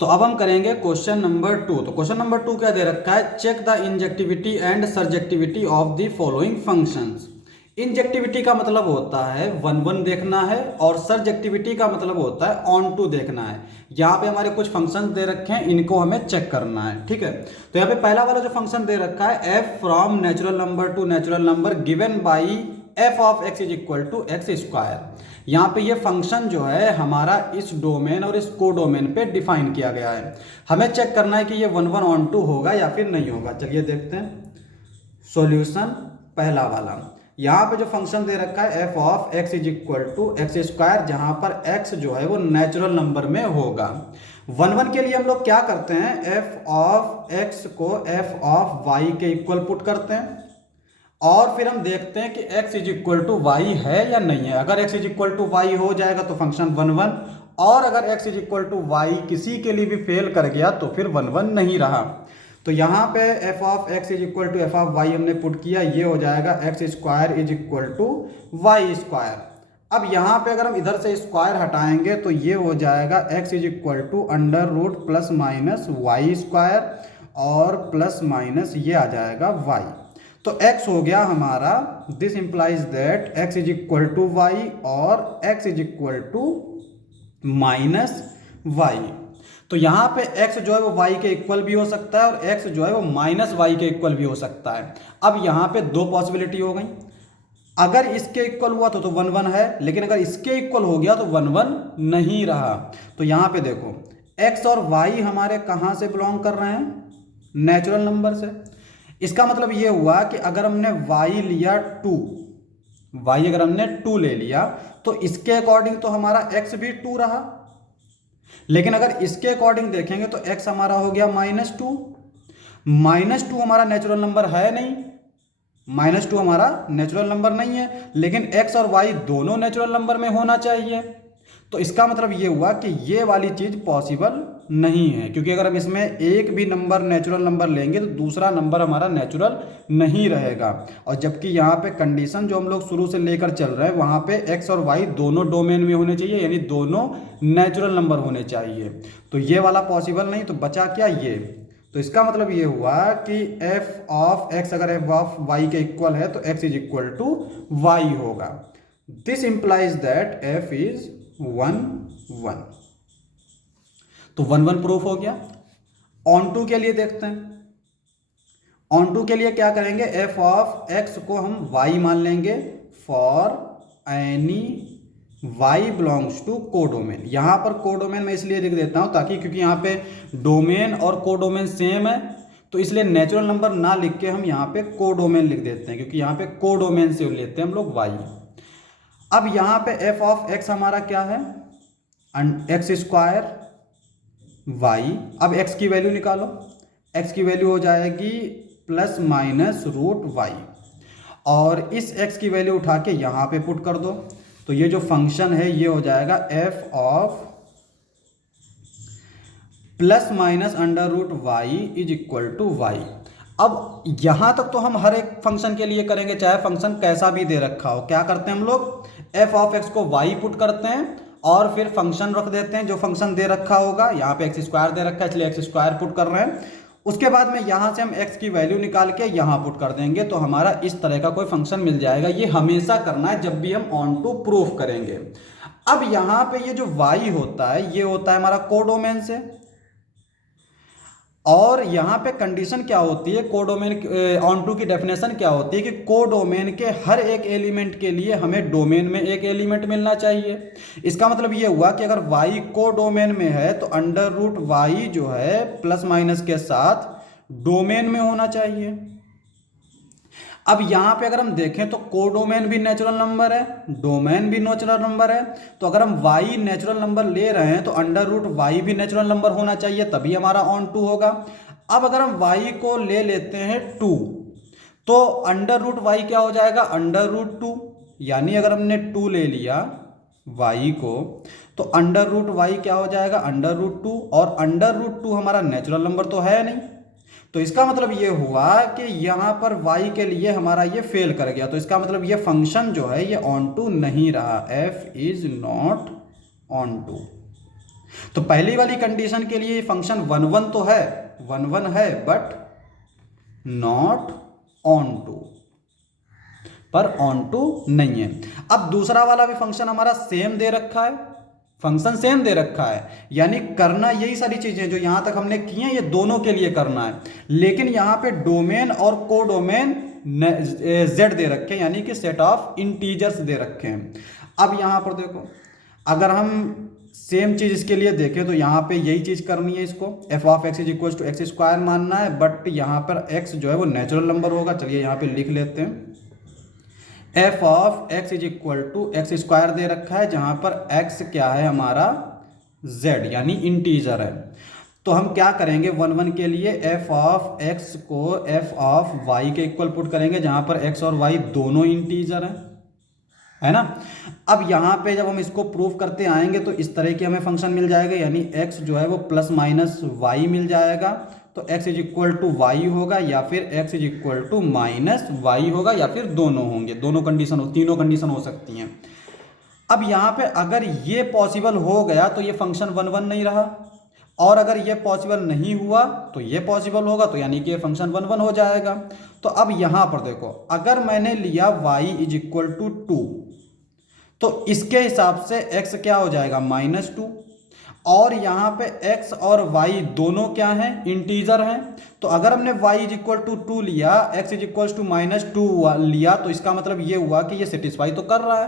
तो अब हम करेंगे क्वेश्चन नंबर 2। तो क्वेश्चन नंबर 2 क्या दे रखा है, check the injectivity and surjectivity of the following functions. Injectivity का मतलब होता है 1 देखना है और सर्जेक्टिविटी का मतलब होता है ऑन टू देखना है। यहाँ पे हमारे कुछ फंक्शन दे रखे हैं, इनको हमें चेक करना है, ठीक है। तो यहाँ पे पहला वाला जो फंक्शन दे रखा है F from natural number to natural number given by F of X is equal to X square. यहाँ पे ये फंक्शन जो है हमारा इस डोमेन और इस को डोमेन पे डिफाइन किया गया है। हमें चेक करना है कि ये 1 ऑन टू होगा या फिर नहीं होगा। चलिए देखते हैं सॉल्यूशन। पहला वाला यहाँ पे जो फंक्शन दे रखा है F of X is equal to X square, जहाँ पर एक्स जो है वो नेचुरल नंबर में होगा। 1 के लिए हम लोग क्या करते हैं, एफ ऑफ एक्स को एफ ऑफ वाई के इक्वल पुट करते हैं और फिर हम देखते हैं कि x is equal to Y है या नहीं है। अगर x is equal to Y हो जाएगा तो फंक्शन 1 और अगर x is equal to Y किसी के लिए भी फेल कर गया तो फिर 1 नहीं रहा। तो यहाँ पे f of x is equal to F of Y हमने पुट किया, ये हो जाएगा X square is equal to Y square. अब यहाँ पे अगर हम इधर से स्क्वायर हटाएंगे तो ये हो जाएगा x is equal to under root plus minus Y square और प्लस माइनस ये आ जाएगा y। तो x हो गया हमारा, this implies that x is equal to Y और x is equal to minus Y. तो यहाँ पे x जो है वो y के इक्वल भी हो सकता है और x जो है वो माइनस वाई के इक्वल भी हो सकता है। अब यहाँ पे दो पॉसिबिलिटी हो गई, अगर इसके इक्वल हुआ तो 1 है, लेकिन अगर इसके इक्वल हो गया तो 1 नहीं रहा। तो यहाँ पे देखो x और y हमारे कहाँ से बिलोंग कर रहे हैं, नेचुरल नंबर से। इसका मतलब ये हुआ कि अगर हमने y लिया 2, y अगर हमने 2 ले लिया तो इसके अकॉर्डिंग तो हमारा x भी 2 रहा, लेकिन अगर इसके अकॉर्डिंग देखेंगे तो x हमारा हो गया -2। -2 हमारा नेचुरल नंबर है नहीं, -2 हमारा नेचुरल नंबर नहीं है, लेकिन x और y दोनों नेचुरल नंबर में होना चाहिए। तो इसका मतलब ये हुआ कि ये वाली चीज पॉसिबल नहीं है, क्योंकि अगर हम इसमें एक भी नंबर नेचुरल नंबर लेंगे तो दूसरा नंबर हमारा नेचुरल नहीं रहेगा। और जबकि यहाँ पे कंडीशन जो हम लोग शुरू से लेकर चल रहे हैं वहाँ पे x और y दोनों डोमेन में होने चाहिए, यानी दोनों नेचुरल नंबर होने चाहिए। तो ये वाला पॉसिबल नहीं, तो बचा क्या ये। तो इसका मतलब ये हुआ कि एफ ऑफ एक्स अगर एफ ऑफ वाई के इक्वल है तो X is equal to Y होगा। This implies that F is 1 तो 1 प्रूफ हो गया। ऑन टू के लिए देखते हैं। ऑन टू के लिए क्या करेंगे, एफ ऑफ एक्स को हम वाई मान लेंगे for any Y belongs to codomain. यहां पर कोडोमेन मैं इसलिए लिख देता हूं ताकि, क्योंकि यहां पे डोमेन और कोडोमेन सेम है, तो इसलिए नेचुरल नंबर ना लिख के हम यहां पे कोडोमेन लिख देते हैं, क्योंकि यहां पे कोडोमेन से लेते हैं हम लोग वाई। अब यहां पे एफ ऑफ एक्स हमारा क्या है, एक्स स्क्वायर वाई। अब x की वैल्यू निकालो, x की वैल्यू हो जाएगी प्लस माइनस रूट वाई, और इस x की वैल्यू उठा के यहाँ पे पुट कर दो। तो ये जो फंक्शन है ये हो जाएगा f of plus minus under root Y is equal to Y. अब यहाँ तक तो हम हर एक फंक्शन के लिए करेंगे, चाहे फंक्शन कैसा भी दे रखा हो। क्या करते हैं हम लोग, f ऑफ x को y पुट करते हैं और फिर फंक्शन रख देते हैं जो फंक्शन दे रखा होगा। यहाँ पे एक्स स्क्वायर दे रखा है इसलिए एक्स स्क्वायर पुट कर रहे हैं। उसके बाद में यहाँ से हम x की वैल्यू निकाल के यहाँ पुट कर देंगे, तो हमारा इस तरह का कोई फंक्शन मिल जाएगा। ये हमेशा करना है जब भी हम ऑन टू प्रूफ करेंगे। अब यहाँ पे ये जो y होता है ये होता है हमारा कोडोमेन से, और यहाँ पे कंडीशन क्या होती है, कोडोमेन ऑन टू की डेफिनेशन क्या होती है कि कोडोमेन के हर एक एलिमेंट के लिए हमें डोमेन में एक एलिमेंट मिलना चाहिए। इसका मतलब ये हुआ कि अगर y कोडोमेन में है तो अंडर रूट वाई जो है प्लस माइनस के साथ डोमेन में होना चाहिए। अब यहाँ पे अगर हम देखें तो कोडोमेन भी नेचुरल नंबर है, डोमेन भी नेचुरल नंबर है। तो अगर हम y नेचुरल नंबर ले रहे हैं तो अंडर रूट वाई भी नेचुरल नंबर होना चाहिए, तभी हमारा ऑन टू होगा। अब अगर हम y को ले लेते हैं 2 तो अंडर रूट वाई क्या हो जाएगा, अंडर रूट 2। यानी अगर हमने 2 ले लिया y को तो अंडर रूट वाई क्या हो जाएगा, अंडर रूट 2, और अंडर रूट 2 हमारा नेचुरल नंबर तो है नहीं। तो इसका मतलब ये हुआ कि यहाँ पर y के लिए हमारा ये फेल कर गया। तो इसका मतलब ये फंक्शन जो है ये ऑन टू नहीं रहा, f is not onto. तो पहली वाली कंडीशन के लिए फंक्शन 1 1 तो है, 1 1 है, बट नॉट ऑन टू, पर ऑन टू नहीं है। अब दूसरा वाला भी फंक्शन हमारा सेम दे रखा है, फंक्शन सेम दे रखा है, यानी करना यही सारी चीजें जो यहां तक हमने की हैं ये दोनों के लिए करना है, लेकिन यहां पे डोमेन और कोडोमेन z दे रखे हैं, यानी कि सेट ऑफ इंटीजर्स दे रखे हैं। अब यहां पर देखो, अगर हम सेम चीज इसके लिए देखें तो यहाँ पे यही चीज करनी है, इसको F of X is equal to X square मानना है, बट यहाँ पर एक्स जो है वो नेचुरल नंबर होगा। चलिए यहाँ पे लिख लेते हैं, F of X is equal to X square दे रखा है, जहाँ पर एक्स क्या है हमारा जेड, यानी इंटीजर है। तो हम क्या करेंगे 1 1 के लिए एफ ऑफ एक्स को एफ ऑफ वाई के इक्वल पुट करेंगे, जहाँ पर एक्स और वाई दोनों इंटीजर हैं, है ना। अब यहाँ पे जब हम इसको प्रूव करते आएंगे तो इस तरह की हमें फंक्शन मिल जाएगा, यानी x जो है वो प्लस माइनस वाई मिल जाएगा। तो x is equal to Y होगा, या फिर x is equal to minus Y होगा, या फिर दोनों होंगे, दोनों कंडीशन तीनों कंडीशन हो सकती हैं। अब यहाँ पे अगर ये पॉसिबल हो गया तो ये फंक्शन 1 1 नहीं रहा, और अगर ये पॉसिबल नहीं हुआ तो ये पॉसिबल होगा, तो यानी कि ये फंक्शन 1 1 हो जाएगा। तो अब यहाँ पर देखो, अगर मैंने लिया y इज इक्वल टू 2, तो इसके हिसाब से x क्या हो जाएगा -2, और यहाँ पे x और y दोनों क्या हैं, इंटीजर हैं। तो अगर हमने y इज इक्वल टू 2 लिया, x इज इक्वल टू -2 लिया, तो इसका मतलब ये हुआ कि ये सेटिस्फाई तो कर रहा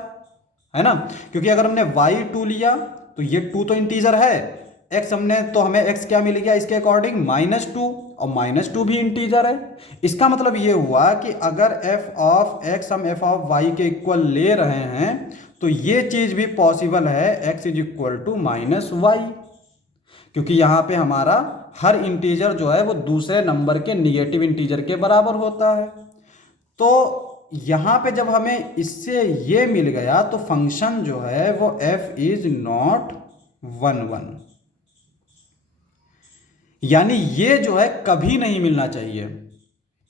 है ना, क्योंकि अगर हमने y 2 लिया तो ये 2 तो इंटीजर है, x हमने तो हमें x क्या मिल गया इसके अकॉर्डिंग -2, और -2 भी इंटीजर है। इसका मतलब ये हुआ कि अगर f ऑफ x हम f ऑफ y के इक्वल ले रहे हैं तो ये चीज भी पॉसिबल है, x is equal to -y, क्योंकि यहाँ पे हमारा हर इंटीजर जो है वो दूसरे नंबर के निगेटिव इंटीजर के बराबर होता है। तो यहाँ पे जब हमें इससे ये मिल गया तो फंक्शन जो है वो f इज नॉट 1 1, यानी ये जो है कभी नहीं मिलना चाहिए।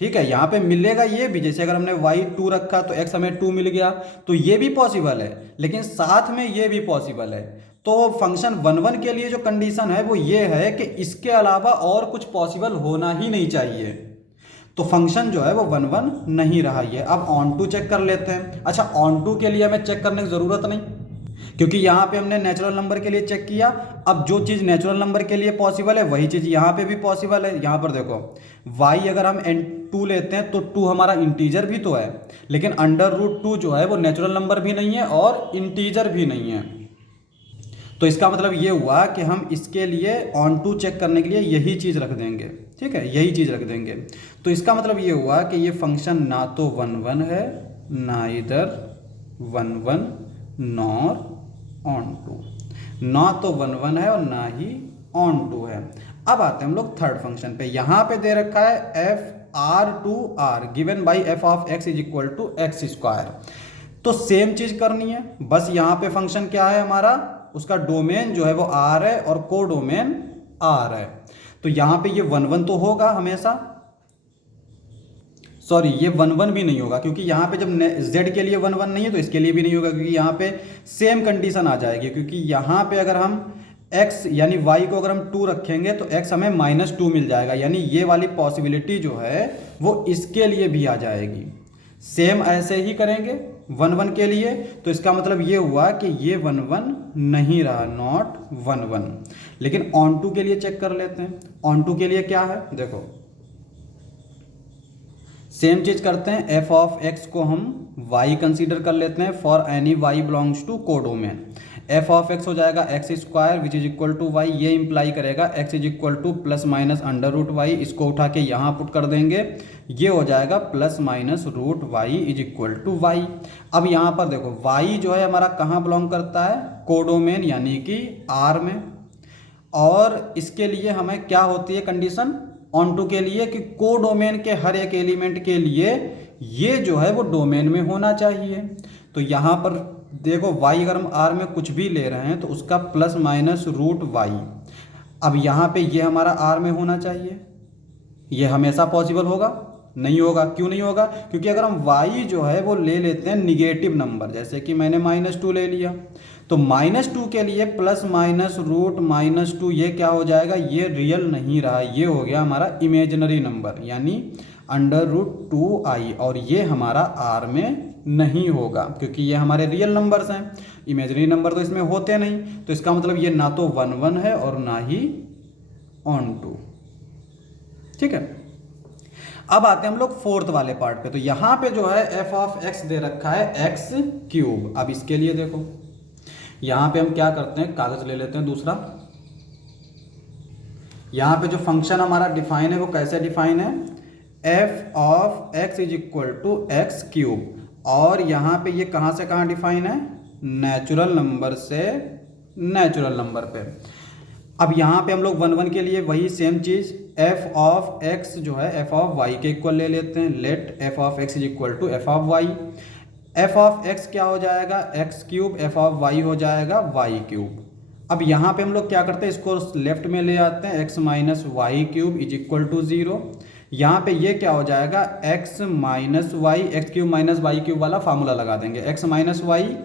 ठीक है, यहाँ पे मिलेगा ये भी, जैसे अगर हमने y 2 रखा तो x हमें 2 मिल गया, तो ये भी पॉसिबल है, लेकिन साथ में ये भी पॉसिबल है। तो फंक्शन 1 1 के लिए जो कंडीशन है वो ये है कि इसके अलावा और कुछ पॉसिबल होना ही नहीं चाहिए, तो फंक्शन जो है वो 1 1 नहीं रहा ये। अब ऑन टू चेक कर लेते हैं। अच्छा, ऑन टू के लिए हमें चेक करने की ज़रूरत नहीं, क्योंकि यहाँ पे हमने नेचुरल नंबर के लिए चेक किया। अब जो चीज़ नेचुरल नंबर के लिए पॉसिबल है वही चीज़ यहाँ पे भी पॉसिबल है। यहाँ पर देखो, y अगर हम n2 लेते हैं तो 2 हमारा इंटीजर भी तो है, लेकिन √2 जो है वो नेचुरल नंबर भी नहीं है और इंटीजर भी नहीं है। तो इसका मतलब ये हुआ कि हम इसके लिए ऑन टू चेक करने के लिए यही चीज़ रख देंगे। ठीक है, यही चीज़ रख देंगे। तो इसका मतलब ये हुआ कि ये फंक्शन ना तो 1 1 है, ना इधर 1 1 नॉर ऑन टू, ना तो 1 1 है और ना ही ऑन टू है। अब आते हैं हम लोग थर्ड फंक्शन पे। यहाँ पे दे रखा है F R to R given by F of X is equal to X square. तो सेम चीज करनी है, बस यहाँ पे फंक्शन क्या है हमारा, उसका डोमेन जो है वो आर है और को डोमेन आर है। तो यहाँ पे ये 1 1 तो होगा हमेशा, सॉरी ये 1 1 भी नहीं होगा, क्योंकि यहाँ पे जब z के लिए 1 1 नहीं है तो इसके लिए भी नहीं होगा, क्योंकि यहाँ पे सेम कंडीशन आ जाएगी। क्योंकि यहाँ पे अगर हम x यानी y को अगर हम 2 रखेंगे तो x हमें -2 मिल जाएगा, यानी ये वाली पॉसिबिलिटी जो है वो इसके लिए भी आ जाएगी। सेम ऐसे ही करेंगे 1 1 के लिए, तो इसका मतलब ये हुआ कि ये 1 1 नहीं रहा, नॉट 1 1। लेकिन ऑन टू के लिए चेक कर लेते हैं। ऑन टू के लिए क्या है, देखो सेम चीज करते हैं। एफ ऑफ एक्स को हम y कंसीडर कर लेते हैं for any y belongs to codomain. F of X हो जाएगा X square which is equal to Y, ये इंप्लाई करेगा x is equal to plus minus √y। इसको उठा के यहाँ पुट कर देंगे, ये हो जाएगा plus minus √y is equal to Y. अब यहाँ पर देखो y जो है हमारा कहाँ बिलोंग करता है, कोडोमेन यानी कि R में। और इसके लिए हमें क्या होती है कंडीशन ऑन टू के लिए, कि कोडोमेन के हर एक एलिमेंट के लिए ये जो है वो डोमेन में होना चाहिए। तो यहाँ पर देखो y अगर हम R में कुछ भी ले रहे हैं तो उसका प्लस माइनस √y। अब यहाँ पे ये हमारा R में होना चाहिए, ये हमेशा पॉसिबल होगा नहीं होगा। क्यों नहीं होगा, क्योंकि अगर हम y जो है वो ले लेते हैं निगेटिव नंबर, जैसे कि मैंने -2 ले लिया, तो -2 के लिए प्लस माइनस रूट -2 ये क्या हो जाएगा, ये रियल नहीं रहा, ये हो गया हमारा इमेजिनरी नंबर यानी √2i, और ये हमारा r में नहीं होगा क्योंकि ये हमारे रियल नंबर्स हैं, इमेजिनरी नंबर तो इसमें होते नहीं। तो इसका मतलब ये ना तो 1 1 है और ना ही ऑन टू। ठीक है, अब आते हैं हम लोग फोर्थ वाले पार्ट पे। तो यहां पे जो है f ऑफ x दे रखा है x³। अब इसके लिए देखो, यहां पे हम क्या करते हैं, कागज ले लेते हैं दूसरा। यहां पे जो फंक्शन हमारा डिफाइन है वो कैसे डिफाइन है, f of x is equal to x³, और यहां पे ये कहां से कहां डिफाइन है, नेचुरल नंबर से नेचुरल नंबर पे। अब यहाँ पे हम लोग 1 1 के लिए वही सेम चीज़ f ऑफ x जो है f ऑफ y के इक्वल ले लेते हैं। Let f of x is equal to f of y। f of x क्या हो जाएगा, x³, f ऑफ y हो जाएगा y³। अब यहाँ पे हम लोग क्या करते हैं, इसको लेफ्ट में ले आते हैं, x minus y³ is equal to 0। यहाँ पे ये क्या हो जाएगा, x minus Y, x³ minus y³ वाला फार्मूला लगा देंगे, x minus Y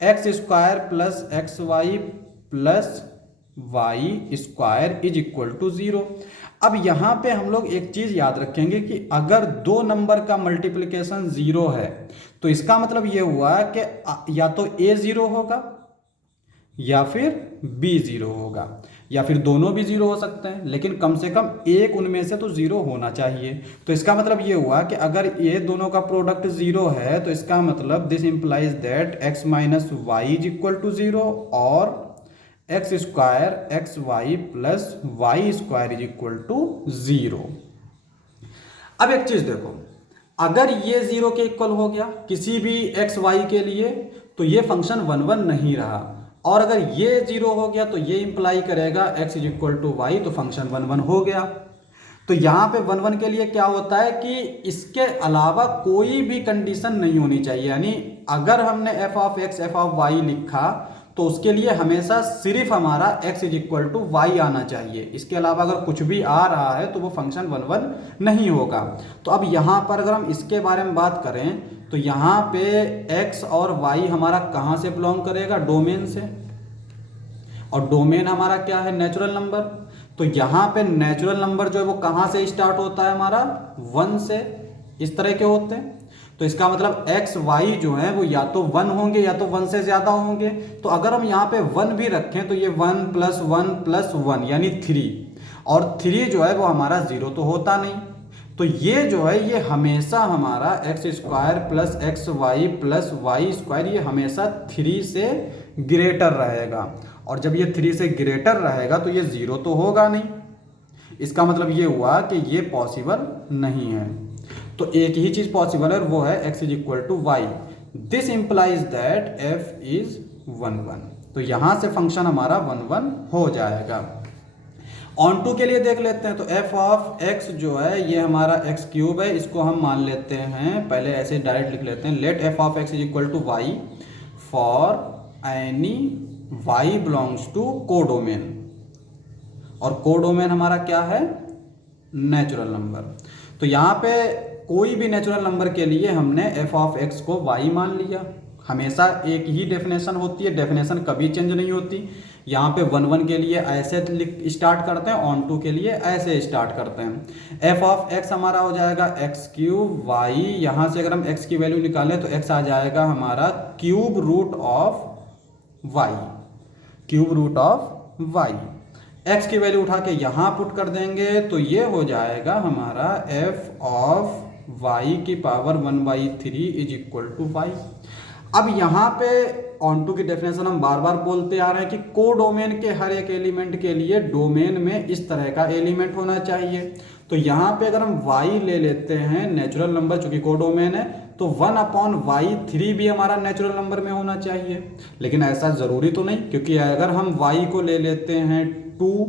x² plus xy plus y² is equal to 0। अब यहाँ पे हम लोग एक चीज याद रखेंगे कि अगर दो नंबर का मल्टीप्लिकेशन 0 है तो इसका मतलब ये हुआ कि या तो a 0 होगा या फिर b 0 होगा, या फिर दोनों भी 0 हो सकते हैं, लेकिन कम से कम एक उनमें से तो 0 होना चाहिए। तो इसका मतलब ये हुआ कि अगर ये दोनों का प्रोडक्ट 0 है तो इसका मतलब this implies that x minus Y is equal to 0 और x² xy plus y² is equal to 0। अब एक चीज देखो, अगर ये 0 के इक्वल हो गया किसी भी x y के लिए तो ये फंक्शन 1 1 नहीं रहा, और अगर ये 0 हो गया तो ये इंप्लाई करेगा x is equal to Y, तो फंक्शन 1 1 हो गया। तो यहाँ पे 1 1 के लिए क्या होता है कि इसके अलावा कोई भी कंडीशन नहीं होनी चाहिए, यानी अगर हमने f of x f of y लिखा तो उसके लिए हमेशा सिर्फ हमारा x is equal to Y आना चाहिए, इसके अलावा अगर कुछ भी आ रहा है तो वो फंक्शन 1 1 नहीं होगा। तो अब यहाँ पर अगर हम इसके बारे में बात करें तो यहाँ पे x और y हमारा कहाँ से बिलोंग करेगा, डोमेन से, और डोमेन हमारा क्या है, नेचुरल नंबर। तो यहाँ पे नेचुरल नंबर जो है वो कहाँ से स्टार्ट होता है, हमारा 1 से, इस तरह के होते हैं। तो इसका मतलब x y जो है वो या तो 1 होंगे या तो 1 से ज्यादा होंगे। तो अगर हम यहाँ पे 1 भी रखें तो ये 1 प्लस 1 प्लस 1 यानी 3, और 3 जो है वो हमारा 0 तो होता नहीं। तो ये जो है ये हमेशा हमारा x² plus xy plus y² ये हमेशा 3 से ग्रेटर रहेगा, और जब ये 3 से ग्रेटर रहेगा तो ये 0 तो होगा नहीं। इसका मतलब ये हुआ कि ये पॉसिबल नहीं है। तो एक ही चीज पॉसिबल है और वो है x is equal to Y. This implies that f is 1 1। तो यहां से फंक्शन हमारा 1 1 हो जाएगा। ऑन टू के लिए देख लेते हैं। तो f ऑफ x जो है ये हमारा x³ है, इसको हम मान लेते हैं, पहले ऐसे डायरेक्ट लिख लेते हैं, let f of x is equal to Y for any y belongs to codomain, और कोडोमेन हमारा क्या है, नेचुरल नंबर। तो यहाँ पे कोई भी नेचुरल नंबर के लिए हमने f ऑफ x को y मान लिया। हमेशा एक ही डेफिनेशन होती है, डेफिनेशन कभी चेंज नहीं होती। यहाँ पे 1 1 के लिए ऐसे स्टार्ट करते हैं, ऑन टू के लिए ऐसे स्टार्ट करते हैं। f ऑफ x हमारा हो जाएगा x³ y, यहाँ से अगर हम x की वैल्यू निकालें तो x आ जाएगा हमारा cube root of y, cube root of y। x की वैल्यू उठा के यहाँ पुट कर देंगे तो ये हो जाएगा हमारा f ऑफ y की power 1/3 is equal to y। अब यहाँ पे ऑन टू की डेफिनेशन हम बार बार बोलते आ रहे हैं कि कोडोमेन के हर एक एलिमेंट के लिए डोमेन में इस तरह का एलिमेंट होना चाहिए। तो यहाँ पे अगर हम y ले लेते हैं नेचुरल नंबर, चूंकि कोडोमेन है, तो 1/3 भी हमारा नेचुरल नंबर में होना चाहिए। लेकिन ऐसा जरूरी तो नहीं, क्योंकि अगर हम y को ले लेते हैं 2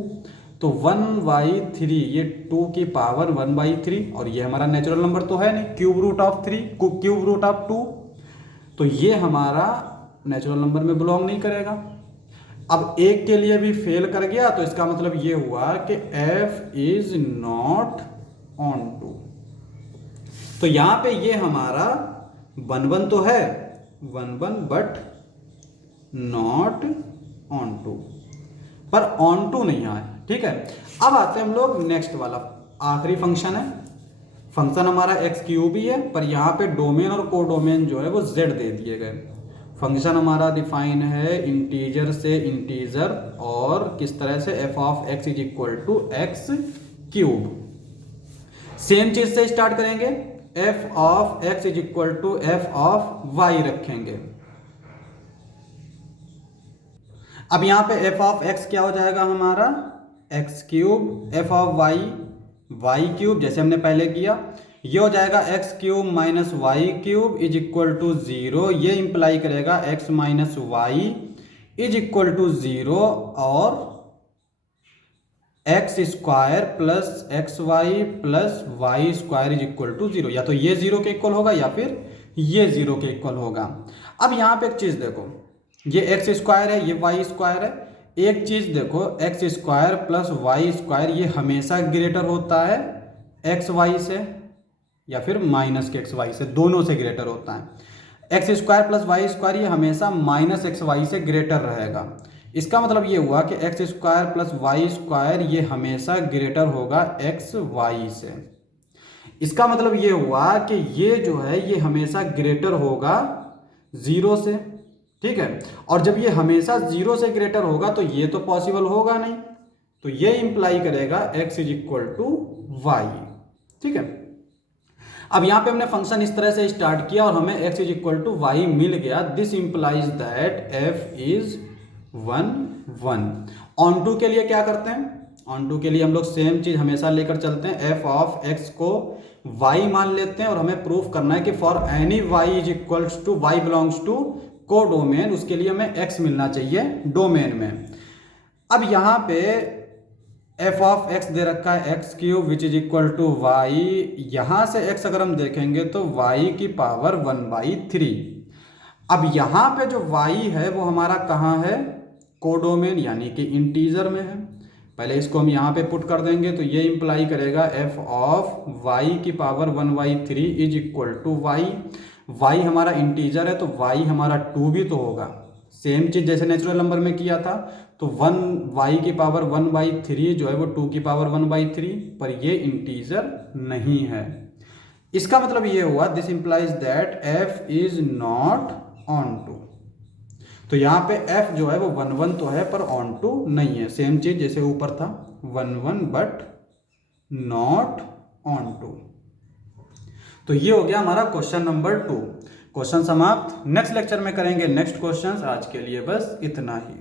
तो 1/3 ये 2 की पावर 1/3, और ये हमारा नेचुरल नंबर तो है नहीं, cube root of 3 cube root of 2, तो ये हमारा नेचुरल नंबर में बिलोंग नहीं करेगा। अब एक के लिए भी फेल कर गया तो इसका मतलब ये हुआ कि f is not onto. तो यहां पे ये हमारा 1 1 तो है 1 1, बट नॉट ऑन टू, पर ऑन टू नहीं आया। ठीक है, अब आते हैं हम लोग नेक्स्ट वाला, आखिरी फंक्शन है। फंक्शन हमारा एक्स क्यूब ही है, पर यहाँ पे डोमेन और कोडोमेन जो है वो जेड दे दिए गए। फंक्शन हमारा डिफाइन है इंटीजर से इंटीजर, और किस तरह से, F of X is equal to X cube. Same चीज से स्टार्ट करेंगे, F of X is equal to F of Y रखेंगे। अब यहां पे एफ ऑफ एक्स क्या हो जाएगा हमारा, X cube, F of Y Y cube, जैसे हमने पहले किया। ये हो जाएगा X cube minus Y cube is equal to 0। ये इंप्लाई करेगा X minus Y is equal to 0, और X square plus X Y plus Y square is equal to 0। या तो ये 0 के इक्वल होगा या फिर ये 0 के इक्वल होगा। अब यहाँ पे एक चीज़ देखो, ये एक्स स्क्वायर है, ये वाई स्क्वायर है। एक चीज़ देखो, X square plus Y square ये हमेशा ग्रेटर होता है एक्स वाई से, या फिर माइनस के एक्स वाई से, दोनों से ग्रेटर होता है। X square plus Y square ये हमेशा माइनस एक्स वाई से ग्रेटर रहेगा। इसका मतलब ये हुआ कि X square plus Y square ये हमेशा ग्रेटर होगा एक्स वाई से। इसका मतलब ये हुआ कि ये जो है ये हमेशा ग्रेटर होगा 0 से। ठीक है, और जब ये हमेशा 0 से ग्रेटर होगा तो ये तो पॉसिबल होगा नहीं, तो ये इंप्लाई करेगा x is equal to Y. ठीक है, अब यहां पे हमने फंक्शन इस तरह से स्टार्ट किया और हमें x is equal to Y मिल गया। This implies that f is 1 1। Onto के लिए क्या करते हैं, ऑन टू के लिए हम लोग सेम चीज हमेशा लेकर चलते हैं, f ऑफ x को y मान लेते हैं और हमें प्रूफ करना है कि for any y is equal to y belongs to codomain, उसके लिए हमें x मिलना चाहिए डोमेन में। अब यहाँ पे f ऑफ x दे रखा है X cube which is equal to Y. यहाँ से x अगर हम देखेंगे तो y की पावर 1/3। अब यहाँ पे जो y है वो हमारा कहाँ है, कोडोमेन यानी कि इंटीजर में है। पहले इसको हम यहाँ पे पुट कर देंगे तो ये इंप्लाई करेगा f ऑफ y की power 1/3 is equal to Y. y हमारा इंटीजर है तो y हमारा 2 भी तो होगा, सेम चीज जैसे नेचुरल नंबर में किया था। तो 1y की पावर 1/3 जो है वो 2 की पावर 1/3, पर ये इंटीजर नहीं है। इसका मतलब ये हुआ, this implies that f is not onto. तो यहाँ पे f जो है वो 1 1 तो है पर ऑन टू नहीं है, सेम चीज जैसे ऊपर था 1 1 बट नॉट ऑन टू। तो ये हो गया हमारा क्वेश्चन नंबर 2। क्वेश्चन समाप्त। नेक्स्ट लेक्चर में करेंगे नेक्स्ट क्वेश्चन। आज के लिए बस इतना ही।